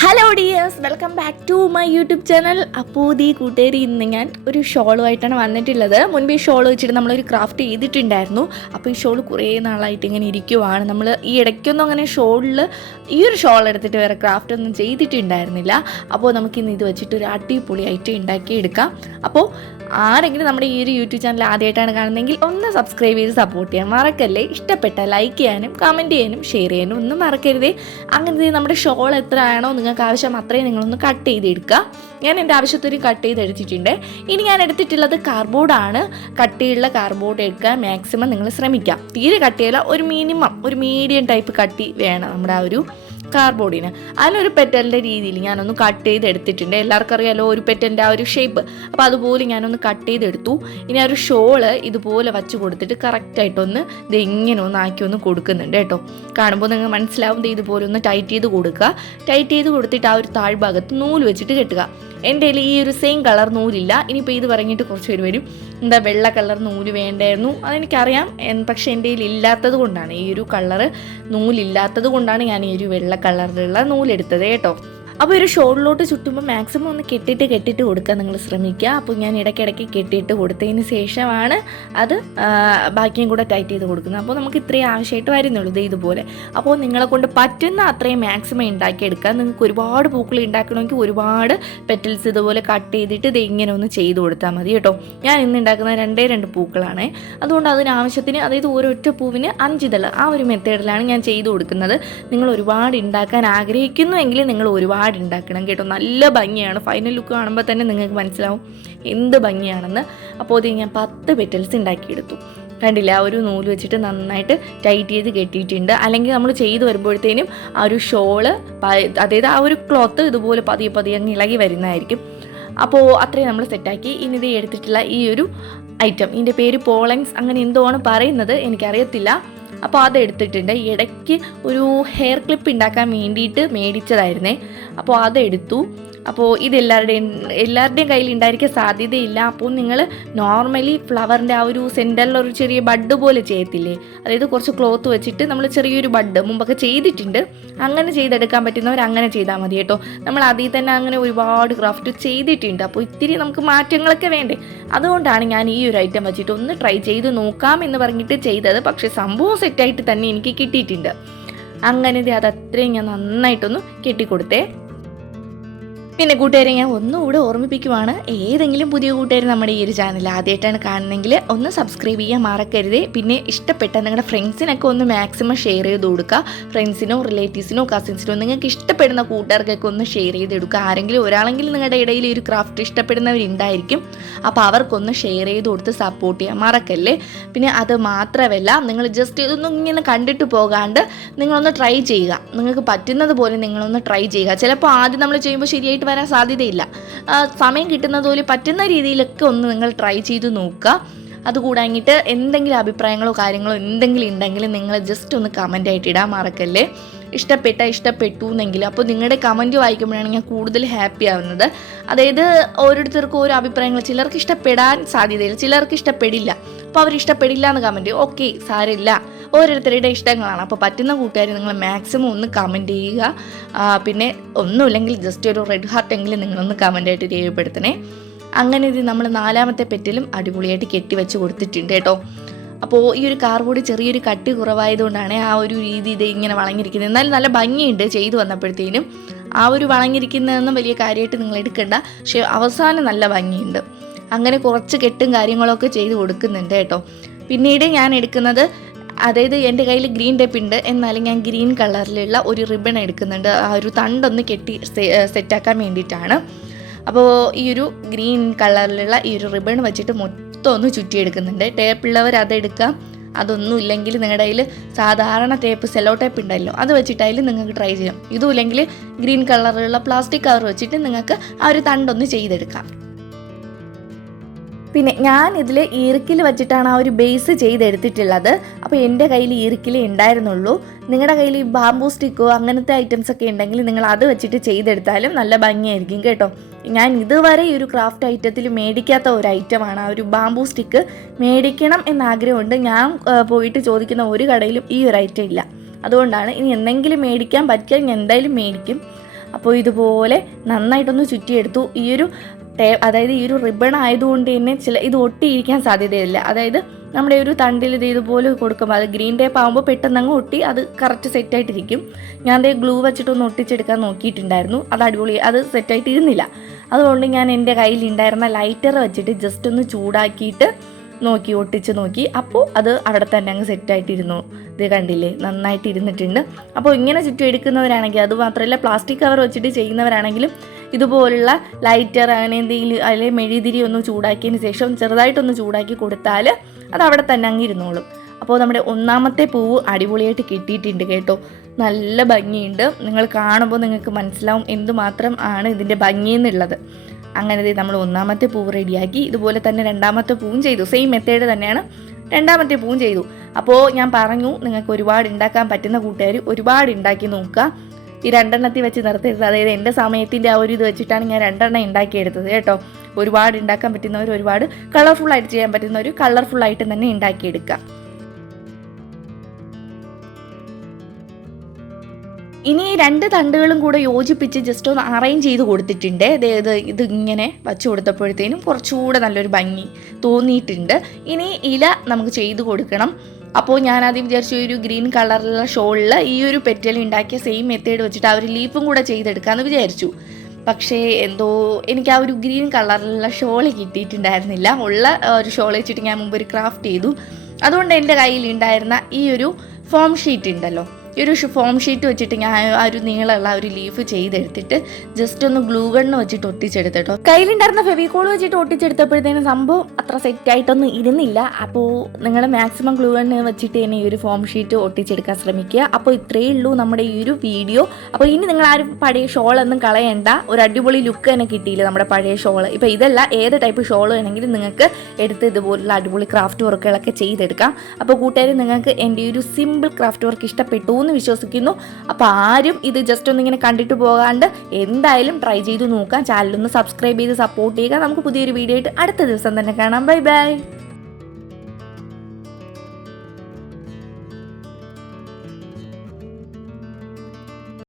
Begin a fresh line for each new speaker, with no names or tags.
Hello. Dears welcome back to my YouTube channel. അപ്പോൾ ഈ കൂട്ടുകാരി ഇന്ന് ഞാൻ ഒരു ഷോളുമായിട്ടാണ് വന്നിട്ടുള്ളത്. മുൻപ് ഈ ഷോൾ വെച്ചിട്ട് നമ്മളൊരു ക്രാഫ്റ്റ് ചെയ്തിട്ടുണ്ടായിരുന്നു. അപ്പോൾ ഈ ഷോൾ കുറേ നാളായിട്ട് ഇങ്ങനെ ഇരിക്കുവാണ്. നമ്മൾ ഈ ഇടയ്ക്കൊന്നും അങ്ങനെ ഷോളിൽ ഈ ഒരു ഷോൾ എടുത്തിട്ട് വേറെ ക്രാഫ്റ്റ് ഒന്നും ചെയ്തിട്ടുണ്ടായിരുന്നില്ല. അപ്പോൾ നമുക്കിന്ന് ഇത് വെച്ചിട്ട് ഒരു അടിപൊളി അടിപൊളിയായിട്ട് ഉണ്ടാക്കിയെടുക്കാം. അപ്പോൾ ആരെങ്കിലും നമ്മുടെ ഈ ഒരു യൂട്യൂബ് ചാനൽ ആദ്യമായിട്ടാണ് കാണുന്നതെങ്കിൽ ഒന്ന് സബ്സ്ക്രൈബ് ചെയ്ത് സപ്പോർട്ട് ചെയ്യാൻ മറക്കല്ലേ. ഇഷ്ടപ്പെട്ട ലൈക്ക് ചെയ്യാനും കമന്റ് ചെയ്യാനും ഷെയർ ചെയ്യാനും ഒന്നും മറക്കരുതേ. അങ്ങനത്തെ നമ്മുടെ ഷോൾ എത്ര ആണോ നിങ്ങൾക്ക് അത്രയും നിങ്ങളൊന്ന് കട്ട് ചെയ്തെടുക്കുക ഞാൻ എന്റെ ആവശ്യത്തിന് കട്ട് ചെയ്ത് എടുത്തിട്ടുണ്ട് ഇനി ഞാൻ എടുത്തിട്ടുള്ളത് കാർബോർഡാണ് കട്ടിയുള്ള കാർബോർഡ് എടുക്കാൻ മാക്സിമം നിങ്ങൾ ശ്രമിക്കാം. തീരെ കട്ടിയല്ല ഒരു മിനിമം ഒരു മീഡിയം ടൈപ്പ് കട്ടി വേണം നമ്മുടെ ആ ഒരു കാർബോർഡിന് അതിനൊരു പെറ്റലിന്റെ രീതിയിൽ ഞാനൊന്ന് കട്ട് ചെയ്ത് എടുത്തിട്ടുണ്ട് എല്ലാവർക്കും അറിയാലോ ഒരു പെറ്റലിന്റെ ആ ഒരു ഷേപ്പ് അപ്പോൾ അതുപോലെ ഞാനൊന്ന് കട്ട് ചെയ്തെടുത്തു. ഇനി ആ ഒരു ഷോൾ ഇതുപോലെ വച്ച് കൊടുത്തിട്ട് കറക്റ്റായിട്ടൊന്ന് ഇത് ഇങ്ങനെ ഒന്ന് ആക്കി ഒന്ന് കൊടുക്കുന്നുണ്ട് കേട്ടോ. കാണുമ്പോൾ നിങ്ങൾ മനസ്സിലാവും ഇതുപോലെ ഒന്ന് ടൈറ്റ് ചെയ്ത് കൊടുക്കുക. ടൈറ്റ് ചെയ്ത് കൊടുത്തിട്ട് ആ ഒരു താഴ്ഭാഗത്ത് നൂൽ വെച്ചിട്ട് കെട്ടുക. എന്റെ കയ്യിൽ ഈ ഒരു സെയിം കളർ നൂലില്ല. ഇനിയിപ്പോൾ ഇത് പറഞ്ഞിട്ട് കുറച്ച് പേര് വരും. എന്താ വെള്ള കളർ നൂൽ വേണ്ടായിരുന്നു. അതെനിക്കറിയാം. പക്ഷേ എന്റെ കയ്യിൽ ഇല്ലാത്തത് കൊണ്ടാണ്. ഈ ഒരു കളറ് നൂലില്ലാത്തത് കൊണ്ടാണ് ഞാൻ ഈ ഒരു വെള്ള കളറിലുള്ള നൂലെടുത്തത് കേട്ടോ. അപ്പോൾ ഒരു ഷോളിലോട്ട് ചുറ്റുമ്പോൾ മാക്സിമം ഒന്ന് കെട്ടിയിട്ട് കെട്ടിയിട്ട് കൊടുക്കാൻ നിങ്ങൾ ശ്രമിക്കുക. അപ്പോൾ ഞാൻ ഇടയ്ക്കിടയ്ക്ക് കെട്ടിയിട്ട് കൊടുത്തതിന് ശേഷമാണ് അത് ബാക്കിയും കൂടെ ടൈറ്റ് ചെയ്ത് കൊടുക്കുന്നത്. അപ്പോൾ നമുക്ക് ഇത്രയും ആവശ്യമായിട്ട് വരുന്നുള്ളൂ. ഇത് ഇതുപോലെ. അപ്പോൾ നിങ്ങളെ കൊണ്ട് പറ്റുന്ന അത്രയും മാക്സിമം ഉണ്ടാക്കിയെടുക്കുക. നിങ്ങൾക്ക് ഒരുപാട് പൂക്കൾ ഉണ്ടാക്കണമെങ്കിൽ ഒരുപാട് പെറ്റൽസ് ഇതുപോലെ കട്ട് ചെയ്തിട്ട് ഇത് ഇങ്ങനെ ഒന്ന് ചെയ്ത് കൊടുത്താൽ മതി കേട്ടോ. ഞാൻ ഇന്ന് ഉണ്ടാക്കുന്ന രണ്ടേ രണ്ട് പൂക്കളാണ്. അതുകൊണ്ട് അതിനാവശ്യത്തിന് അതായത് ഓരോറ്റ പൂവിന് അഞ്ചിതൾ ആ ഒരു മെത്തേഡിലാണ് ഞാൻ ചെയ്ത് കൊടുക്കുന്നത്. നിങ്ങൾ ഒരുപാട് ഉണ്ടാക്കാൻ ആഗ്രഹിക്കുന്നു എങ്കിൽ നിങ്ങൾ ഒരുപാട് ഉണ്ടാക്കണം കേട്ടോ. നല്ല ഭംഗിയാണ്. ഫൈനൽ ലുക്ക് കാണുമ്പോൾ തന്നെ നിങ്ങൾക്ക് മനസ്സിലാവും എന്ത് ഭംഗിയാണെന്ന്. അപ്പോൾ അത് ഞാൻ പത്ത് പെറ്റൽസ് ഉണ്ടാക്കിയെടുത്തു. കണ്ടില്ല? ആ ഒരു നൂൽ വെച്ചിട്ട് നന്നായിട്ട് ടൈറ്റ് ചെയ്ത് കെട്ടിയിട്ടുണ്ട്. അല്ലെങ്കിൽ നമ്മൾ ചെയ്ത് വരുമ്പോഴത്തേനും ആ ഒരു ഷോൾ അതായത് ആ ഒരു ക്ലോത്ത് ഇതുപോലെ പതിയെ പതിയെ അങ്ങ് ഇളകി വരുന്നതായിരിക്കും. അപ്പോൾ അത്രയും നമ്മൾ സെറ്റാക്കി ഇനി ഇത് എടുത്തിട്ടുള്ള ഈ ഒരു ഐറ്റം ഇതിന്റെ പേര് പോളൻസ് അങ്ങനെ എന്തോ ആണ് പറയുന്നത്. എനിക്കറിയത്തില്ല. അപ്പോൾ അതെടുത്തിട്ടുണ്ട്. ഇടയ്ക്ക് ഒരു ഹെയർ ക്ലിപ്പ് ഉണ്ടാക്കാൻ വേണ്ടിയിട്ട് മേടിച്ചതായിരുന്നേ. അപ്പോൾ അതെടുത്തു. അപ്പോൾ ഇതെല്ലാവരുടെയും എല്ലാവരുടെയും കയ്യിൽ ഉണ്ടായിരിക്കാൻ സാധ്യതയില്ല. അപ്പോൾ നിങ്ങൾ നോർമലി ഫ്ലവറിന്റെ ആ ഒരു സെന്ററിൽ ഒരു ചെറിയ ബഡ് പോലെ ചെയ്യത്തില്ലേ? അതായത് കുറച്ച് ക്ലോത്ത് വെച്ചിട്ട് നമ്മൾ ചെറിയൊരു ബഡ് മുമ്പൊക്കെ ചെയ്തിട്ടുണ്ട്. അങ്ങനെ ചെയ്തെടുക്കാൻ പറ്റുന്നവർ അങ്ങനെ ചെയ്താൽ മതി കേട്ടോ. നമ്മൾ അതിൽ തന്നെ അങ്ങനെ ഒരുപാട് ക്രാഫ്റ്റ് ചെയ്തിട്ടുണ്ട്. അപ്പോൾ ഇത്തിരി നമുക്ക് മാറ്റങ്ങളൊക്കെ വേണ്ടേ? അതുകൊണ്ടാണ് ഞാൻ ഈ ഒരു ഐറ്റം വെച്ചിട്ട് ഒന്ന് ട്രൈ ചെയ്ത് നോക്കാം എന്ന് പറഞ്ഞിട്ട് ചെയ്തത്. പക്ഷേ സംഭവം സെറ്റായിട്ട് തന്നെ എനിക്ക് കിട്ടിയിട്ടുണ്ട്. അങ്ങനെ ദേ അത് അത്രയും ഞാൻ നന്നായിട്ടൊന്ന് കെട്ടിക്കൊടുത്തേ. പിന്നെ കൂട്ടുകാരെ ഞാൻ ഒന്നുകൂടെ ഓർമ്മിപ്പിക്കുവാണ് ഏതെങ്കിലും പുതിയ കൂട്ടുകാർ നമ്മുടെ ഈ ഒരു ചാനൽ ആദ്യമായിട്ടാണ് കാണുന്നതെങ്കിൽ ഒന്ന് സബ്സ്ക്രൈബ് ചെയ്യാൻ മറക്കരുത്. പിന്നെ ഇഷ്ടപ്പെട്ട നിങ്ങളുടെ ഫ്രണ്ട്സിനൊക്കെ ഒന്ന് മാക്സിമം ഷെയർ ചെയ്ത് കൊടുക്കുക. ഫ്രണ്ട്സിനോ റിലേറ്റീവ്സിനോ കസിൻസിനോ നിങ്ങൾക്ക് ഇഷ്ടപ്പെടുന്ന കൂട്ടുകാർക്കൊക്കെ ഒന്ന് ഷെയർ ചെയ്ത് കൊടുക്കുക. ആരെങ്കിലും ഒരാളെങ്കിലും നിങ്ങളുടെ ഇടയിൽ ഒരു ക്രാഫ്റ്റ് ഇഷ്ടപ്പെടുന്നവരുണ്ടായിരിക്കും. അപ്പോൾ അവർക്കൊന്ന് ഷെയർ ചെയ്ത് കൊടുത്ത് സപ്പോർട്ട് ചെയ്യാൻ മറക്കല്ലേ? പിന്നെ അത് മാത്രമല്ല നിങ്ങൾ ജസ്റ്റ് ഇതൊന്നും ഇങ്ങനെ കണ്ടിട്ട് പോകാണ്ട് നിങ്ങളൊന്ന് ട്രൈ ചെയ്യുക. നിങ്ങൾക്ക് പറ്റുന്നത് പോലെ നിങ്ങളൊന്ന് ട്രൈ ചെയ്യുക. ചിലപ്പോൾ ആദ്യം നമ്മൾ ചെയ്യുമ്പോൾ ശരിയായിട്ട് വരാൻ സാധ്യതയില്ല. സമയം കിട്ടുന്നത് പോലെ പറ്റുന്ന രീതിയിലൊക്കെ ഒന്ന് നിങ്ങൾ ട്രൈ ചെയ്ത് നോക്കുക. അതുകൂടാങ്ങിട്ട് എന്തെങ്കിലും അഭിപ്രായങ്ങളോ കാര്യങ്ങളോ എന്തെങ്കിലും ഉണ്ടെങ്കിൽ നിങ്ങൾ ജസ്റ്റ് ഒന്ന് കമന്റ് ആയിട്ട് ഇടാൻ മറക്കല്ലേ. ഇഷ്ടപ്പെട്ട ഇഷ്ടപ്പെട്ടു എന്നെങ്കിലും അപ്പോൾ നിങ്ങളുടെ കമന്റ് വായിക്കുമ്പോഴാണ് ഞാൻ കൂടുതൽ ഹാപ്പി ആവുന്നത്. അതായത് ഓരോരുത്തർക്കും ഓരോ അഭിപ്രായങ്ങൾ ചിലർക്ക് ഇഷ്ടപ്പെടാൻ സാധ്യതയില്ല ചിലർക്ക് ഇഷ്ടപ്പെടില്ല. അപ്പോൾ അവർ ഇഷ്ടപ്പെടില്ല എന്ന് കമന്റ് ഓക്കെ സാരമില്ല. ഓരോരുത്തരുടെ ഇഷ്ടങ്ങളാണ്. അപ്പോൾ പറ്റുന്ന കൂട്ടുകാർ നിങ്ങൾ മാക്സിമം ഒന്ന് കമന്റ് ചെയ്യുക. പിന്നെ ഒന്നുമില്ലെങ്കിൽ ജസ്റ്റ് ഒരു റെഡ് ഹാർട്ട് എങ്കിലും നിങ്ങളൊന്ന് കമന്റായിട്ട് രേഖപ്പെടുത്തണേ. അങ്ങനെ ഇത് നമ്മൾ നാലാമത്തെ പെറ്റിലും അടിപൊളിയായിട്ട് കെട്ടിവെച്ച് കൊടുത്തിട്ടുണ്ട് കേട്ടോ. അപ്പോൾ ഈ ഒരു കാർ കൂടി ചെറിയൊരു കട്ടി കുറവായതുകൊണ്ടാണ് ആ ഒരു രീതി ഇത് ഇങ്ങനെ വളഞ്ഞിരിക്കുന്നത് എന്നാലും നല്ല ഭംഗിയുണ്ട് ചെയ്തു വന്നപ്പോഴത്തേനും. ആ ഒരു വളഞ്ഞിരിക്കുന്നതൊന്നും വലിയ കാര്യമായിട്ട് നിങ്ങൾ എടുക്കണ്ട. പക്ഷേ അവസാനം നല്ല ഭംഗിയുണ്ട്. അങ്ങനെ കുറച്ച് കെട്ടും കാര്യങ്ങളൊക്കെ ചെയ്ത് കൊടുക്കുന്നുണ്ട് കേട്ടോ. പിന്നീട് ഞാൻ എടുക്കുന്നത് അതായത് എന്റെ കയ്യിൽ ഗ്രീൻ ടെപ്പ് ഉണ്ട്. എന്നാലും ഞാൻ ഗ്രീൻ കളറിലുള്ള ഒരു റിബൺ എടുക്കുന്നുണ്ട്. ആ ഒരു തണ്ടൊന്ന് കെട്ടി സെറ്റാക്കാൻ വേണ്ടിയിട്ടാണ്. അപ്പോൾ ഈ ഒരു ഗ്രീൻ കളറിലുള്ള ഈ ഒരു റിബൺ വെച്ചിട്ട് മൊത്തം ഒന്ന് ചുറ്റിയെടുക്കുന്നുണ്ട് ടേപ്പുള്ളവർ അതെടുക്കാം അതൊന്നും ഇല്ലെങ്കിൽ നിങ്ങളുടെ കയ്യിൽ സാധാരണ ടേപ്പ് സെലോ ടേപ്പ് ഉണ്ടല്ലോ അത് വെച്ചിട്ടായാലും നിങ്ങൾക്ക് ട്രൈ ചെയ്യാം. ഇതും ഇല്ലെങ്കിൽ ഗ്രീൻ കളറുള്ള പ്ലാസ്റ്റിക് കവർ വെച്ചിട്ട് നിങ്ങൾക്ക് ആ ഒരു തണ്ടൊന്ന് ചെയ്തെടുക്കാം. പിന്നെ ഞാൻ ഇതിൽ ഈർക്കിൽ വെച്ചിട്ടാണ് ആ ഒരു ബേസ് ചെയ്തെടുത്തിട്ടുള്ളത്. അപ്പോൾ എന്റെ കയ്യിൽ ഈർക്കിലേ ഉണ്ടായിരുന്നുള്ളൂ. നിങ്ങളുടെ കയ്യിൽ ബാംബൂ സ്റ്റിക്കോ അങ്ങനത്തെ ഐറ്റംസ് ഒക്കെ ഉണ്ടെങ്കിൽ നിങ്ങൾ അത് വെച്ചിട്ട് ചെയ്തെടുത്താലും നല്ല ഭംഗിയായിരിക്കും കേട്ടോ. ഞാൻ ഇതുവരെ ഈ ഒരു ക്രാഫ്റ്റ് ഐറ്റത്തിൽ മേടിക്കാത്ത ഒരു ഐറ്റമാണ് ആ ഒരു ബാംബൂ സ്റ്റിക്ക് മേടിക്കണം എന്നാഗ്രഹമുണ്ട് ഞാൻ പോയിട്ട് ചോദിക്കുന്ന ഒരു കടയിലും ഈ ഒരു ഐറ്റം ഇല്ല. അതുകൊണ്ടാണ് ഇനി എന്തെങ്കിലും മേടിക്കാൻ പറ്റിയാൽ ഞാൻ എന്തായാലും മേടിക്കും. അപ്പോൾ ഇതുപോലെ നന്നായിട്ടൊന്ന് ചുറ്റിയെടുത്തു. ഈ ഒരു ടേ അതായത് ഈ ഒരു റിബൺ ആയതുകൊണ്ട് തന്നെ ചില ഇത് ഒട്ടിയിരിക്കാൻ സാധ്യതയില്ല. അതായത് നമ്മുടെ ഒരു തണ്ടിൽ ഇത് ഇതുപോലെ കൊടുക്കുമ്പോൾ അത് ഗ്രീൻ ടേപ്പ് ആകുമ്പോൾ പെട്ടെന്ന് അങ്ങ് ഒട്ടി അത് കറക്റ്റ് സെറ്റായിട്ടിരിക്കും ഞാൻ അതേ ഗ്ലൂ വെച്ചിട്ടൊന്ന് ഒട്ടിച്ചെടുക്കാൻ നോക്കിയിട്ടുണ്ടായിരുന്നു. അത് അടിപൊളി അത് സെറ്റായിട്ട് ഇരുന്നില്ല അതുകൊണ്ട് ഞാൻ എന്റെ കയ്യിൽ ഉണ്ടായിരുന്ന ലൈറ്റർ വെച്ചിട്ട് ജസ്റ്റ് ഒന്ന് ചൂടാക്കിയിട്ട് നോക്കി ഒട്ടിച്ച് നോക്കി. അപ്പോൾ അത് അവിടെ തന്നെ അങ്ങ് സെറ്റായിട്ടിരുന്നു ഇത് കണ്ടില്ലേ? നന്നായിട്ട് ഇരുന്നിട്ടുണ്ട് അപ്പോൾ ഇങ്ങനെ ചുറ്റും എടുക്കുന്നവരാണെങ്കിൽ അത് മാത്രമല്ല പ്ലാസ്റ്റിക് കവർ വെച്ചിട്ട് ചെയ്യുന്നവരാണെങ്കിലും ഇതുപോലുള്ള ലൈറ്റർ അങ്ങനെ എന്തെങ്കിലും അല്ലെങ്കിൽ മെഴുതിരി ഒന്ന് ചൂടാക്കിയതിന് ശേഷം ചെറുതായിട്ടൊന്ന് ചൂടാക്കി കൊടുത്താൽ അത് അവിടെ തന്നെ അങ്ങ് ഇരുന്നോളും. അപ്പോൾ നമ്മുടെ ഒന്നാമത്തെ പൂവ് അടിപൊളിയായിട്ട് കിട്ടിയിട്ടുണ്ട് കേട്ടോ. നല്ല ഭംഗിയുണ്ട്. നിങ്ങൾ കാണുമ്പോൾ നിങ്ങൾക്ക് മനസ്സിലാവും എന്തുമാത്രം ആണ് ഇതിന്റെ ഭംഗി എന്നുള്ളത്. അങ്ങനെ നമ്മൾ ഒന്നാമത്തെ പൂവ് റെഡിയാക്കി ഇതുപോലെ തന്നെ രണ്ടാമത്തെ പൂവും ചെയ്തു. സെയിം മെത്തേഡ് തന്നെയാണ് രണ്ടാമത്തെ പൂവും ചെയ്തു. അപ്പോൾ ഞാൻ പറഞ്ഞു നിങ്ങൾക്ക് ഒരുപാട് ഉണ്ടാക്കാൻ പറ്റുന്ന കൂട്ടുകാർ ഒരുപാട് ഉണ്ടാക്കി നോക്കുക. ഈ രണ്ടെണ്ണത്തിൽ വെച്ച് നിർത്തരുത്. അതായത് എന്റെ സമയത്തിന്റെ ആ ഒരു ഇത് വെച്ചിട്ടാണ് ഞാൻ രണ്ടെണ്ണം ഉണ്ടാക്കിയെടുത്തത് കേട്ടോ. ഒരുപാട് ഉണ്ടാക്കാൻ പറ്റുന്നവർ ഒരുപാട് കളർഫുൾ ആയിട്ട് ചെയ്യാൻ പറ്റുന്നവർ ആയിട്ട് തന്നെ ഉണ്ടാക്കിയെടുക്കുക. ഇനി ഈ രണ്ട് തണ്ടുകളും കൂടെ യോജിപ്പിച്ച് ജസ്റ്റ് ഒന്ന് അറേഞ്ച് ചെയ്ത് കൊടുത്തിട്ടുണ്ട്. അതായത് ഇത് ഇങ്ങനെ വച്ചു കൊടുത്തപ്പോഴത്തേനും കുറച്ചുകൂടെ നല്ലൊരു ഭംഗി തോന്നിയിട്ടുണ്ട്. ഇനി ഇല നമുക്ക് ചെയ്ത് കൊടുക്കണം. അപ്പോൾ ഞാൻ ആദ്യം വിചാരിച്ചു ഒരു ഗ്രീൻ കളറിലുള്ള ഷോളിൽ ഈ ഒരു പെറ്റൽ ഉണ്ടാക്കിയ സെയിം മെത്തേഡ് വെച്ചിട്ട് ആ ഒരു ലീഫും കൂടെ ചെയ്തെടുക്കാമെന്ന് വിചാരിച്ചു. പക്ഷേ എന്തോ എനിക്ക് ആ ഒരു ഗ്രീൻ കളറിലുള്ള ഷോൾ കിട്ടിയിട്ടുണ്ടായിരുന്നില്ല. ഉള്ള ഒരു ഷോൾ വെച്ചിട്ട് ഞാൻ മുമ്പ് ഒരു ക്രാഫ്റ്റ് ചെയ്തു. അതുകൊണ്ട് എന്റെ കയ്യിൽ ഉണ്ടായിരുന്ന ഈ ഒരു ഫോം ഷീറ്റ് ഉണ്ടല്ലോ. ഈ ഒരു ഫോം ഷീറ്റ് വെച്ചിട്ട് ഞാൻ ആ ഒരു നീളമുള്ള ഒരു ലീഫ് ചെയ്തെടുത്തിട്ട് ജസ്റ്റ് ഒന്ന് ഗ്ലൂ ഗണ്ണ് വെച്ചിട്ട് ഒട്ടിച്ചെടുത്തിട്ടോ കയ്യിലുണ്ടായിരുന്ന ഫെവിക്കോൾ വെച്ചിട്ട് ഒട്ടിച്ചെടുത്തപ്പോഴത്തേനും സംഭവം അത്ര സെറ്റ് ആയിട്ടൊന്നും ഇരുന്നില്ല. അപ്പോൾ നിങ്ങൾ മാക്സിമം ഗ്ലൂ ഗണ്ണ് വെച്ചിട്ട് തന്നെ ഈ ഒരു ഫോം ഷീറ്റ് ഒട്ടിച്ചെടുക്കാൻ ശ്രമിക്കുക. അപ്പോൾ ഇത്രയേ ഉള്ളൂ നമ്മുടെ ഈ ഒരു വീഡിയോ അപ്പോൾ ഇനി നിങ്ങൾ ആ ആരും പഴയ ഒന്നും കളയണ്ട. ഒരു അടിപൊളി ലുക്ക് തന്നെ കിട്ടിയില്ല നമ്മുടെ പഴയ ഷോൾ ഇപ്പോൾ ഇതല്ല ഏത് ടൈപ്പ് ഷോൾ വേണമെങ്കിലും നിങ്ങൾക്ക് എടുത്ത് ഇതുപോലുള്ള അടിപൊളി ക്രാഫ്റ്റ് വർക്കുകളൊക്കെ ചെയ്തെടുക്കാം. അപ്പോൾ കൂട്ടുകാർ നിങ്ങൾക്ക് എന്റെ ഒരു സിമ്പിൾ ക്രാഫ്റ്റ് വർക്ക് ഇഷ്ടപ്പെട്ടു എന്ന് വിശ്വസിക്കുന്നു. അപ്പോൾ ആരും ഇത് ജസ്റ്റ് ഒന്ന് ഇങ്ങനെ കണ്ടിട്ട് പോകാണ്ട് എന്തായാലും ട്രൈ ചെയ്ത് നോക്കാം. ചാനലൊന്ന് സബ്സ്ക്രൈബ് ചെയ്ത് സപ്പോർട്ട് ചെയ്യുക. നമുക്ക് പുതിയൊരു വീഡിയോ ആയിട്ട് അടുത്ത ദിവസം തന്നെ കാണാം. Bye bye